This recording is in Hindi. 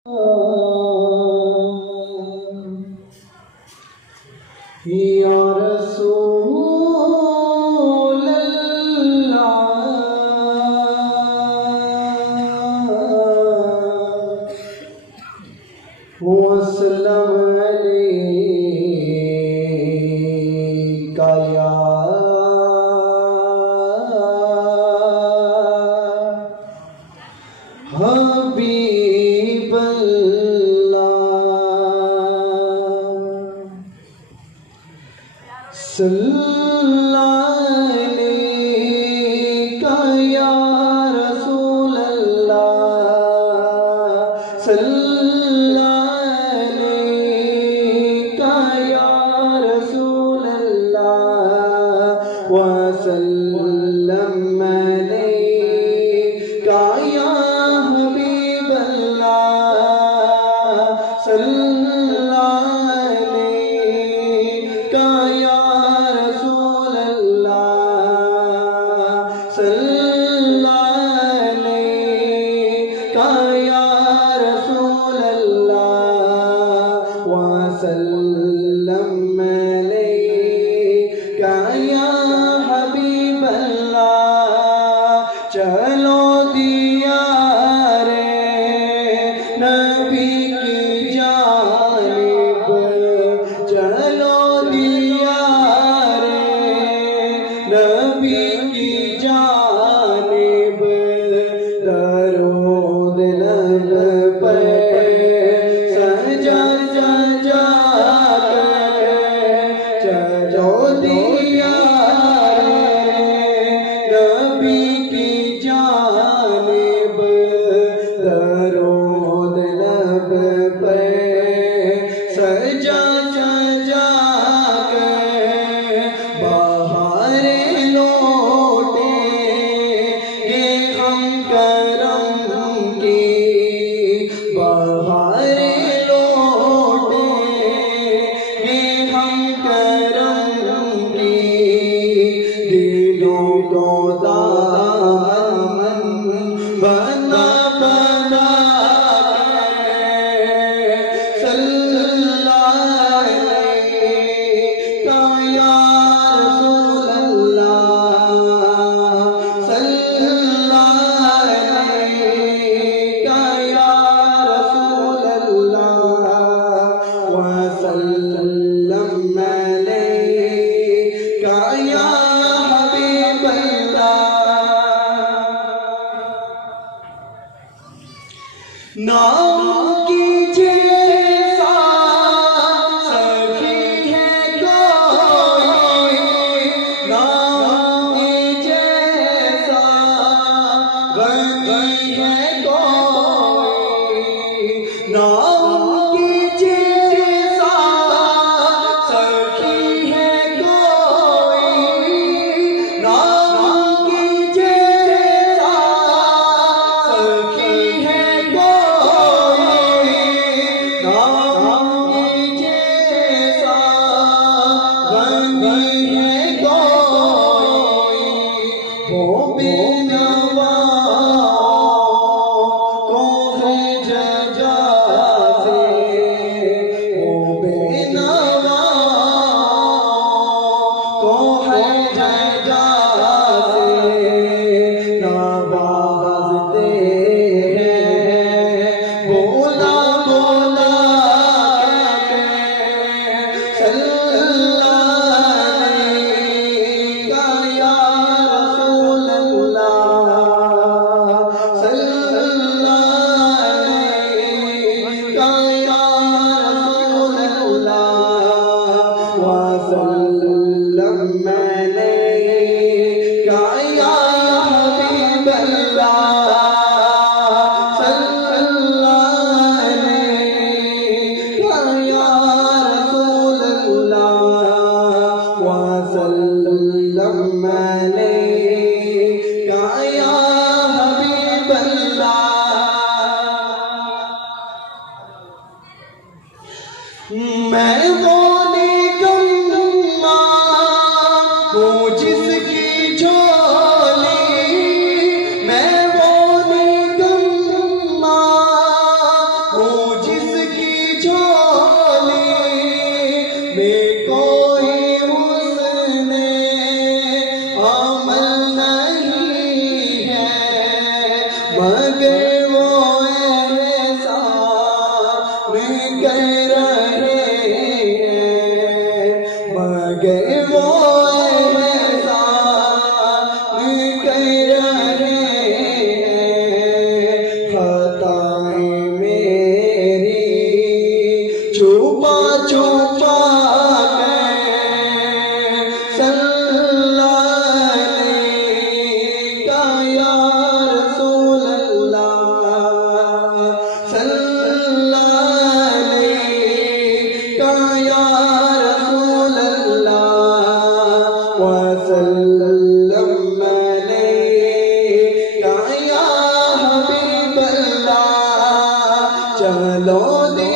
या रसूल अल्लाह वसल्लम अलैका या हबीब सल्लल्लाहु अलैका या रसूल अल्लाह सल्लल्लाहु अलैका या रसूल अल्लाह व सल्लम अलैका या हबीब अल्लाह सल्लल्लाहु अलैका या वसल्लम अलैका या हबीब अल्लाह। चलो दियारे नबी की जानिब, चलो दियारे नबी की जानिब, दरूद लब पर सजा सजा चलो दियारे नबी की जानिब, दरूद लब पर सजा सजा बहारे लौटेंगे हम करम की, बहारे लौटेंगे हम करम की, दिलों को दामन बना बना सल्लल्लाहु अलैका या रसूल अल्लाह सल्लल्लाहु अलैका या रसूल अल्लाह व सल्लम अलैका या हबीब अल्लाह। नाम की जैसा सखी है कोई, नाम की जैसा गनी है कोई, नाम की जैसा सखी है कोई, नाम की जैसा सखी है कोई, नाम की जैसा गनी है कोई, वो बेनवा को है जजा से, वो बेनवा को है जजा से नवाजते हैं, बोला बोला सल्लल्लाहु अलैका या रसूल अल्लाह सल्लल्लाहु अलैका या रसूल अल्लाह व सल्लम अलैका या हबीब अल्लाह सल्लल्लाहु अलैका या रसूल अल्लाह व सल्लम अलैका या हबीब अल्लाह। मैं वो निगम्मा हूँ जिसकी झोली, मैं वो निगम्मा हूँ छुपा के सल्लाने का या रसूल अल्लाह, सल्लाने का या रसूल अल्लाह, वसल्लम अलैका या हबीब अल्लाह। चलो दे